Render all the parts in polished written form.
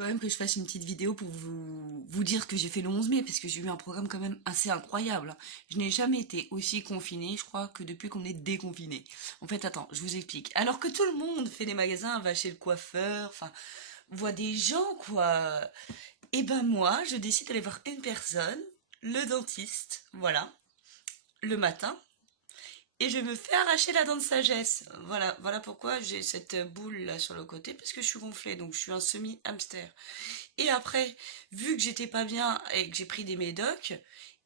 Quand même que je fasse une petite vidéo pour vous dire que j'ai fait le 11 mai, parce que j'ai eu un programme quand même assez incroyable. Je n'ai jamais été aussi confinée, je crois, que depuis qu'on est déconfiné. En fait, attends, je vous explique. Alors que tout le monde fait des magasins, va chez le coiffeur, enfin, voit des gens, quoi. Et ben moi, je décide d'aller voir une personne, le dentiste, voilà, le matin, et je me fais arracher la dent de sagesse. Voilà pourquoi j'ai cette boule là sur le côté, parce que je suis gonflée, donc je suis un semi-hamster. Et après, vu que j'étais pas bien et que j'ai pris des médocs,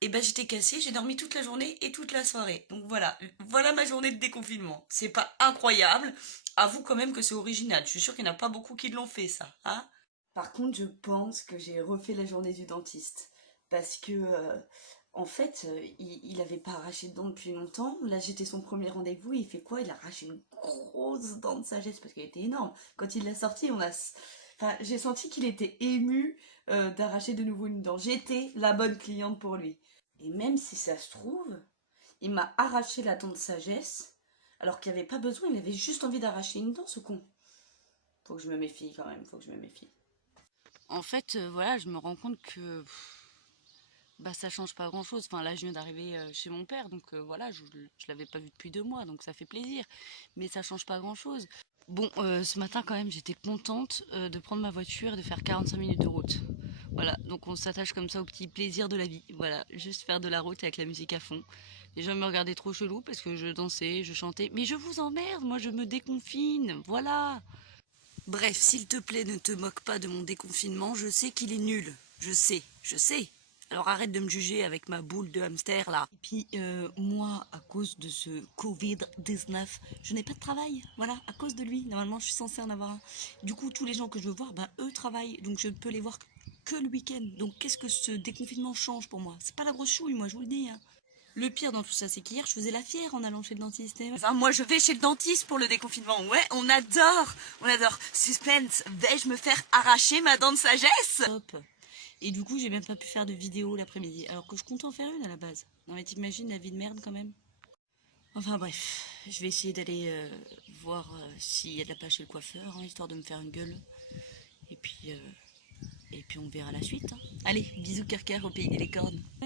et ben j'étais cassée, j'ai dormi toute la journée et toute la soirée. Donc voilà ma journée de déconfinement. C'est pas incroyable, avoue quand même que c'est original. Je suis sûre qu'il n'y en a pas beaucoup qui l'ont fait ça, hein. Par contre, je pense que j'ai refait la journée du dentiste. Parce que, en fait, il avait pas arraché de dents depuis longtemps. Là, j'étais son premier rendez-vous. Il fait quoi? Il a arraché une grosse dent de sagesse parce qu'elle était énorme. Quand il l'a sortie, enfin, j'ai senti qu'il était ému d'arracher de nouveau une dent. J'étais la bonne cliente pour lui. Et même si ça se trouve, il m'a arraché la dent de sagesse, alors qu'il n'y avait pas besoin. Il avait juste envie d'arracher une dent, ce con. Faut que je me méfie quand même. Faut que je me méfie. En fait, voilà, je me rends compte que bah ça change pas grand chose. Enfin là je viens d'arriver chez mon père, donc voilà, je l'avais pas vu depuis 2 mois, donc ça fait plaisir. Mais ça change pas grand chose. Bon, ce matin quand même j'étais contente de prendre ma voiture et de faire 45 minutes de route. Voilà, donc on s'attache comme ça au petit plaisir de la vie. Voilà, juste faire de la route avec la musique à fond. Les gens me regardaient trop chelou parce que je dansais, je chantais. Mais je vous emmerde, moi je me déconfine, voilà. Bref, s'il te plaît, ne te moque pas de mon déconfinement, je sais qu'il est nul. Je sais. Alors arrête de me juger avec ma boule de hamster là. Et puis moi, à cause de ce Covid-19, je n'ai pas de travail. Voilà, à cause de lui. Normalement, je suis censée en avoir un. Du coup, tous les gens que je veux voir, ben eux travaillent. Donc je ne peux les voir que le week-end. Donc qu'est-ce que ce déconfinement change pour moi? C'est pas la grosse chouille, moi, je vous le dis. Hein. Le pire dans tout ça, c'est qu'hier, je faisais la fière en allant chez le dentiste. Enfin, moi, je vais chez le dentiste pour le déconfinement. Ouais, on adore. On adore. Suspense, vais-je me faire arracher ma dent de sagesse? Hop. Et du coup, j'ai même pas pu faire de vidéo l'après-midi. Alors que je compte en faire une à la base. Non mais t'imagines la vie de merde quand même. Enfin bref, je vais essayer d'aller voir s'il y a de la page chez le coiffeur, hein, histoire de me faire une gueule. Et puis on verra la suite. Hein. Allez, bisous cœur au pays des licornes.